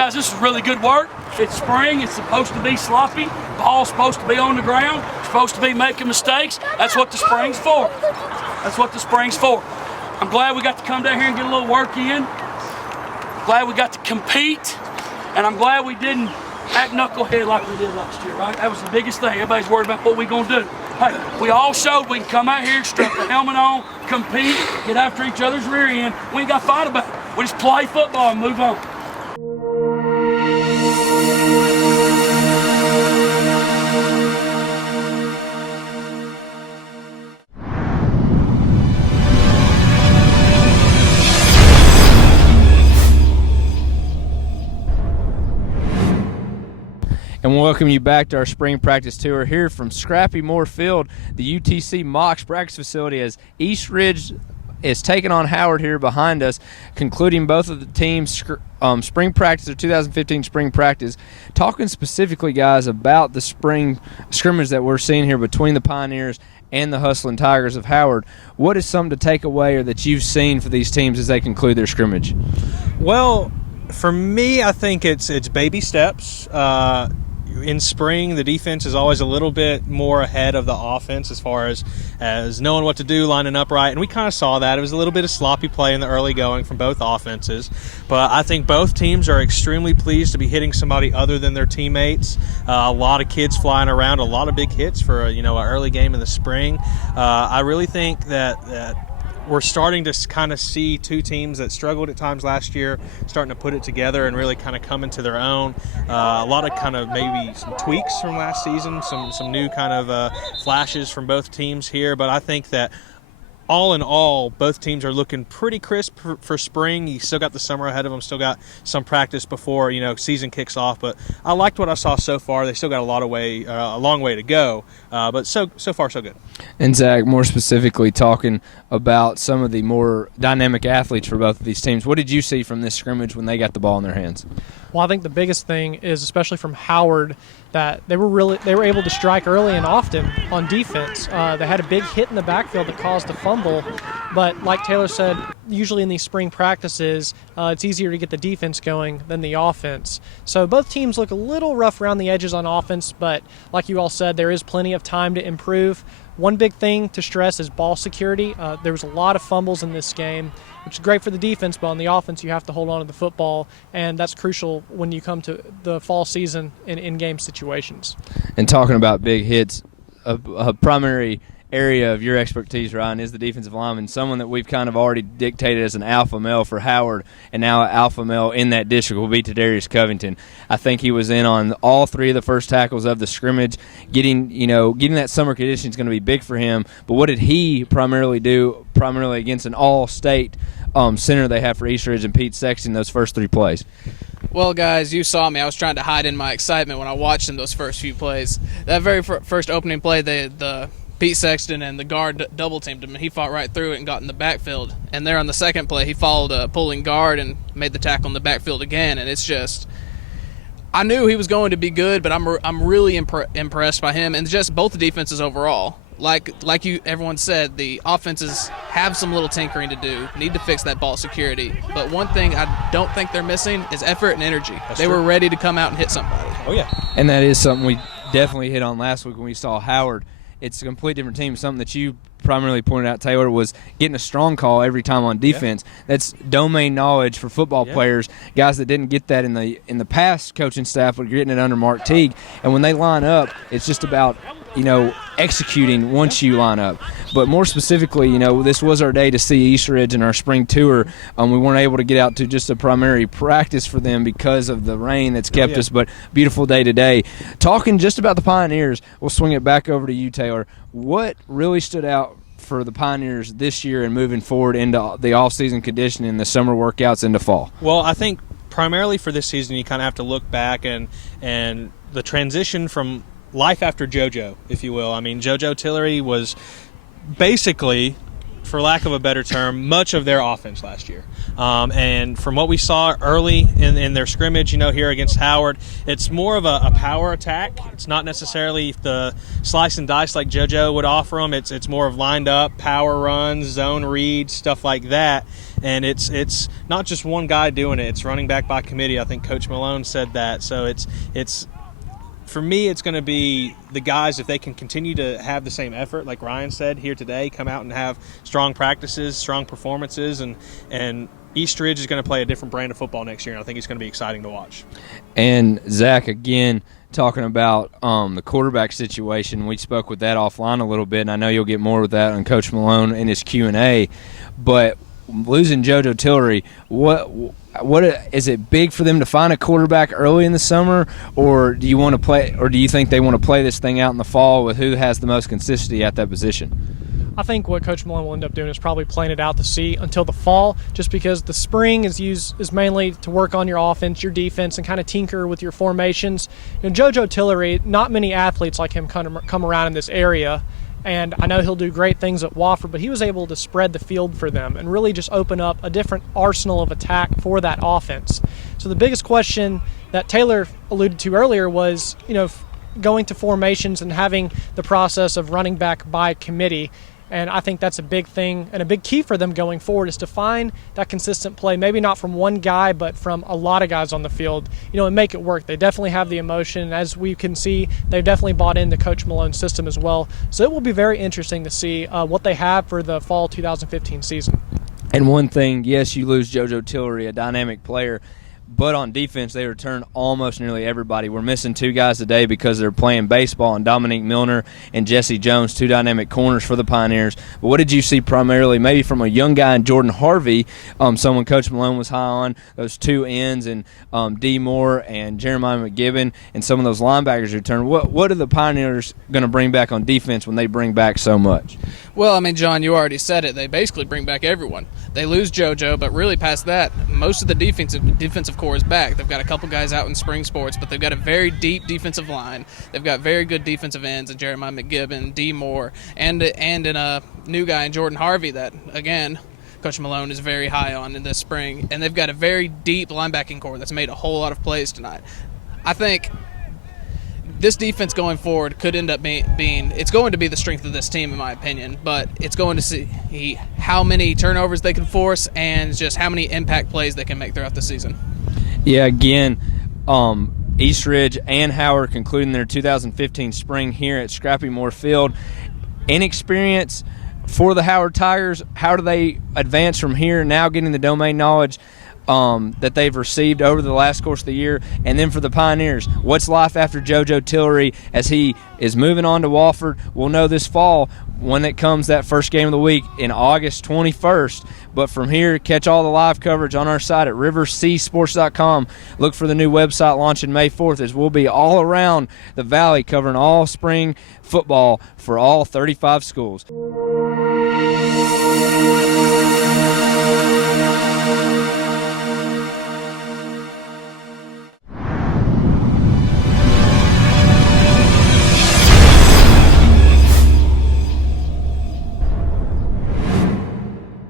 Guys, this is really good work. It's spring. It's supposed to be sloppy. Ball's supposed to be on the ground. It's supposed to be making mistakes. That's what the spring's for. That's what the spring's for. I'm glad we got to come down here and get a little work in. Glad we got to compete. And I'm glad we didn't act knucklehead like we did last year, right? That was the biggest thing. Everybody's worried about what we're going to do. Hey, we all showed we can come out here, strap the helmet on, compete, get after each other's rear end. We ain't got to fight about it. We just play football and move on. And we'll welcome you back to our spring practice tour here from Scrappy Moore Field, the UTC Mocs practice facility, as East Ridge is taking on Howard here behind us, concluding both of the teams' spring practice, or 2015 spring practice. Talking specifically, guys, about the spring scrimmage that we're seeing here between the Pioneers and the Hustling Tigers of Howard. What is something to take away or that you've seen for these teams as they conclude their scrimmage? Well, for me, I think it's baby steps. In spring, the defense is always a little bit more ahead of the offense as far as knowing what to do, lining up right, and we kind of saw that. It was a little bit of sloppy play in the early going from both offenses, but I think both teams are extremely pleased to be hitting somebody other than their teammates. A lot of kids flying around, a lot of big hits for an early game in the spring. I really think that we're starting to kind of see two teams that struggled at times last year starting to put it together and really kind of come into their own. A lot of kind of maybe some tweaks from last season, some new kind of flashes from both teams here. But I think that all in all, both teams are looking pretty crisp for spring. You still got the summer ahead of them, still got some practice before season kicks off. But I liked what I saw so far. They still got a long way to go, but so far so good. And Zach, more specifically talking about some of the more dynamic athletes for both of these teams, what did you see from this scrimmage when they got the ball in their hands? Well, I think the biggest thing is, especially from Howard, that they were able to strike early and often on defense. They had a big hit in the backfield that caused a fumble, but like Taylor said, usually in these spring practices, it's easier to get the defense going than the offense. So both teams look a little rough around the edges on offense, but like you all said, there is plenty of time to improve. One big thing to stress is ball security. There was a lot of fumbles in this game, which is great for the defense, but on the offense you have to hold on to the football, and that's crucial when you come to the fall season in in-game situations. And talking about big hits, a primary area of your expertise, Ryan, is the defensive lineman, someone that we've kind of already dictated as an alpha male for Howard, and now an alpha male in that district will be Tadarius Covington. I think he was in on all three of the first tackles of the scrimmage. Getting that summer condition is going to be big for him, but what did he primarily do against an all-state center they have for East Ridge and Pete Sexton those first three plays? Well, guys, you saw me. I was trying to hide in my excitement when I watched him those first few plays. That very first opening play, the Pete Sexton and the guard double teamed him, and he fought right through it and got in the backfield. And there on the second play, he followed a pulling guard and made the tackle in the backfield again. And it's just, I knew he was going to be good, but I'm really impressed by him and just both the defenses overall. Like everyone said, the offenses have some little tinkering to do, need to fix that ball security. But one thing I don't think they're missing is effort and energy. They were ready to come out and hit somebody. Oh, yeah. And that is something we definitely hit on last week when we saw Howard. It's a completely different team. Something that you primarily pointed out, Taylor, was getting a strong call every time on defense. Yeah. That's domain knowledge for football players, guys that didn't get that in the past coaching staff, but you're getting it under Mark Teague. And when they line up, it's just about executing once you line up. But more specifically, this was our day to see East Ridge in our spring tour. We weren't able to get out to just a primary practice for them because of the rain that's kept us, but beautiful day today. Talking just about the Pioneers, we'll swing it back over to you, Taylor. What really stood out for the Pioneers this year and moving forward into the off-season conditioning, the summer workouts into fall? Well, I think primarily for this season you kind of have to look back and the transition from life after JoJo, if you will. I mean, JoJo Tillery was basically for lack of a better term, much of their offense last year. And from what we saw early in their scrimmage, here against Howard, it's more of a power attack. It's not necessarily the slice and dice like JoJo would offer them. It's more of lined up power runs, zone reads, stuff like that. And it's not just one guy doing it. It's running back by committee. I think Coach Malone said that. So it's for me, it's going to be the guys, if they can continue to have the same effort, like Ryan said here today, come out and have strong practices, strong performances, and East Ridge is going to play a different brand of football next year, and I think it's going to be exciting to watch. And Zach, again, talking about the quarterback situation, we spoke with that offline a little bit, and I know you'll get more with that on Coach Malone in his Q&A, but losing JoJo Tillery, what is it big for them to find a quarterback early in the summer, or do you think they want to play this thing out in the fall with who has the most consistency at that position? I think what Coach Malone will end up doing is probably playing it out to sea until the fall, just because the spring is mainly to work on your offense, your defense, and kind of tinker with your formations. JoJo Tillery, not many athletes like him come around in this area. And I know he'll do great things at Wofford, but he was able to spread the field for them and really just open up a different arsenal of attack for that offense. So the biggest question that Taylor alluded to earlier was, going to formations and having the process of running back by committee. And I think that's a big thing and a big key for them going forward, is to find that consistent play, maybe not from one guy, but from a lot of guys on the field, and make it work. They definitely have the emotion. As we can see, they've definitely bought into Coach Malone's system as well. So it will be very interesting to see what they have for the fall 2015 season. And one thing, yes, you lose JoJo Tillery, a dynamic player, but on defense, they return almost nearly everybody. We're missing two guys today because they're playing baseball, and Dominique Milner and Jesse Jones, two dynamic corners for the Pioneers. But what did you see primarily, maybe from a young guy in Jordan Harvey, someone Coach Malone was high on, those two ends, and D. Moore and Jeremiah McGibbon, and some of those linebackers return? What are the Pioneers going to bring back on defense when they bring back so much? Well, John, you already said it. They basically bring back everyone. They lose JoJo, but really past that, most of the defensive core is back. They've got a couple guys out in spring sports, but they've got a very deep defensive line. They've got very good defensive ends in Jeremiah McGibbon, D. Moore, and in a new guy in Jordan Harvey that, again, Coach Malone is very high on in this spring. And they've got a very deep linebacking core that's made a whole lot of plays tonight. I think this defense going forward could end up being it's going to be the strength of this team, in my opinion, but it's going to see how many turnovers they can force and just how many impact plays they can make throughout the season. Yeah, again, East Ridge and Howard concluding their 2015 spring here at Scrappy Moore Field. Inexperience for the Howard Tigers, how do they advance from here, now getting the domain knowledge that they've received over the last course of the year? And then for the Pioneers, what's life after JoJo Tillery as he is moving on to Wofford? We'll know this fall when it comes, that first game of the week in August 21st. But from here, catch all the live coverage on our site at rivercsports.com. Look for the new website launching May 4th, as we'll be all around the Valley covering all spring football for all 35 schools.